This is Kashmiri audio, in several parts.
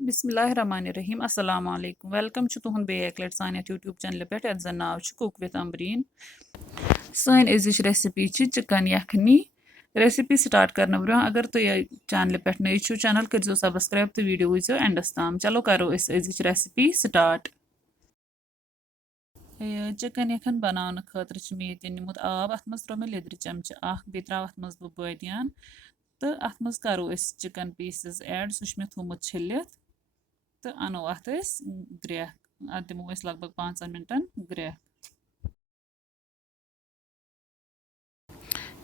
बिस्मिल्लाहिर्रहमानिर्रहीम अस्सलाम वालेकुम वेलकम छु तुहन बे एक लट सान यूट्यूब चैनल पे यत जन नाव छु cook with Ambreen sun अजिच recipe छि चिकन यखनी रेसिपी स्टार्ट करने ब्रो अगर तुम चैनल पे नई छु चैनल कर सब्सक्राइब तो वीडियो वो एंडस ताम चलो करो अजिच रेसिपी स्टार्ट चिकन यखन बनाने खतर मे निमुत आब अत मज त्रो मे लिद्र चमच बे त्रा अत मज बह बदियान तो अत मज करो चिकन पीसेस ऐड सह मे थोमुत छिलित तो अनो अत ग्रेख अत दिमो लग भग 5 मिनटन ग्रेख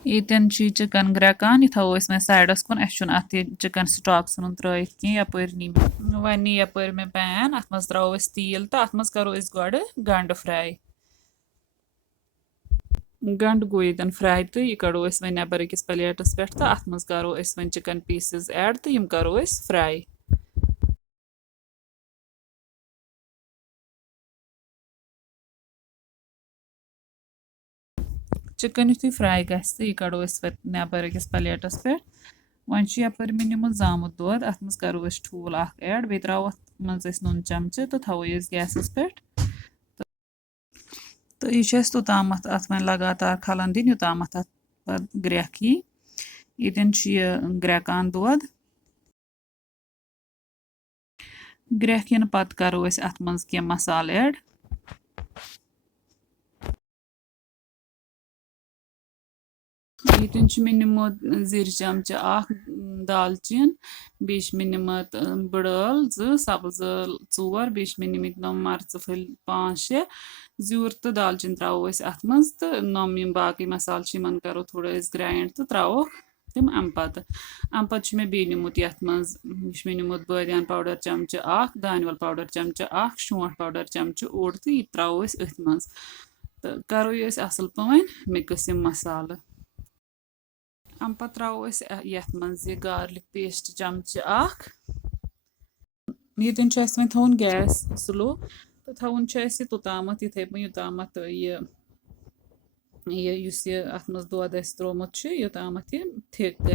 यन चिकन ग्रेकान यह थो वो साइडस कुन अत चिकन स्टॉक सन त्रत कह यपर नी वन नी यपर मे पैन अत मज त्रो तील तो अत मज करो गड गंड फ्राई गंड गो ये फ्राई तो यह कड़ो वो नबर अकिस प्लेटस पे तो अत मज करो वो चिकन पीसेस ऐड तो यम करो फ्राई चिकन यु फ्राई ग तो यह कड़ो नबर अकिस प्लेटस पे वन यपर मे निमुत जामुत दोद अत मज करो ठूल ऐड बे त्रो मज नुन चमच तो थो गैसस पे तो यह तोताम अत वन लगातार खलन दिन योताम अत ग्रेख यी यन ग्रेकान दोद ग्रेख इन पत करो अत मज कह मसाल ऐड ये मे निमुत जीर चमच दालचीन बे मे निमत बड़ल सब्ज चोर बे मे निमित नम मर्च फल 5-6 ज्यूर तो दालचीन त्रो अत मज तो नम बाकी मसाल करो थोड़ा ग्राइंड तो त्रो तम अम पत मे बे निमुत ये मज मे निमुत बदियान पाउडर चमच दानवल पाउडर चमच शोंठ पाउडर चमच ओड तो यह त्रो अथ मज तो करो ये असल पे मिक्स यम मसाल अम पत त्रो ये मज गार्लिक पेस्ट चमच यन वो थोन गैस स्लो तो थोन तोताम इथे योताम ये अत मज दोद त्रोमुत योताम यह थिक ग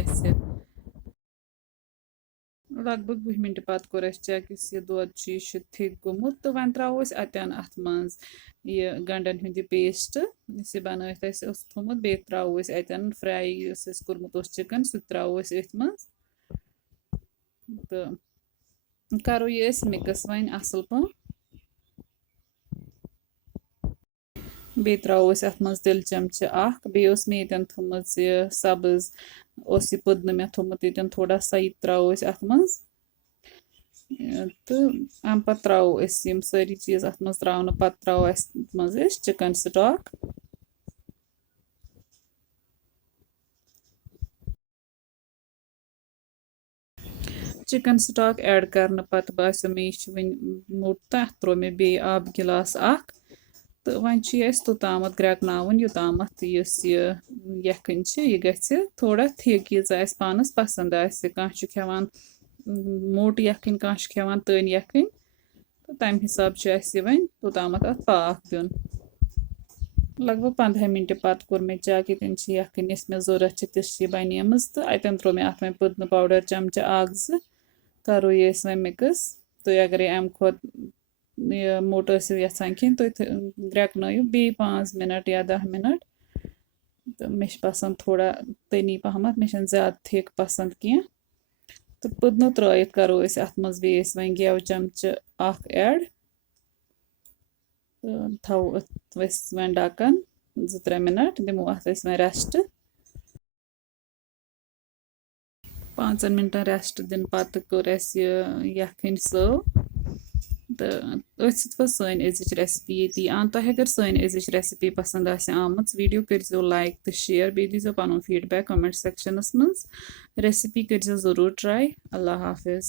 लगभग 20 मिनट पत कोर चेक यह दोद यह थिक गोमुत तो वन त्रो अतन अत मज यह गंडन हुंद पेस्ट इस बनात थोमुत बे त्रो अतन फ्राई कोर्मुत चिकन सह त्रो अथ मज तो करो ये मिक्स वन असल पे बे त्रो अत मज तिल चमच बे मे ये थोमज सब्ज यह पुदन मे थोमुत ये थोड़ा सा यह त्रो अत मज तो अम पत त्रो सारी चीज अत मज त्रो पत त्रो मज chicken stock chicken stock add करने पत बासो मे वन मोट तो अत त्रो मे बे आब गिलास तो वन तोताम ग्रेकनावन योताम यखन यह गि थोड़ा थिक यीज पानस पसंद कह खेवान मोट यखन कह खेवान तन यखन तो तम हिसाब वन तोताम अत पाक दिन लगभग 15 मिनट पत कोर मे चेक यन यखन यस मे जरूरत तिस बनेम तो अतन त्रो मे अत पुदन पाउडर चमच करो ये वो मिक्स तो अगर अम खुद मोट यहान खेन तो ग्रेकन बे 5 मिनट या 10 मिनट तो मे पसंद थोड़ा तनी पहमत मे ज्यादा थिक पसंद कह तो पुदन त्रत करो अत मज बे वन गेव चमच ऐड थो वन ढकन 2-3 मिनट दिमो अत वन रेस्ट 5 मिनटन रेस्ट दिन पत कर यखन सर्व तो सन अजिच रेसिपी ये तुम अगर सन अजिच रेसिपी पसंद आमुत वीडियो कर लाइक तो शेयर बे दीजो पन फीडबैक कमेंट सेक्शनस मज रेसिपी कर जरूर ट्राई अल्लाह हाफिज।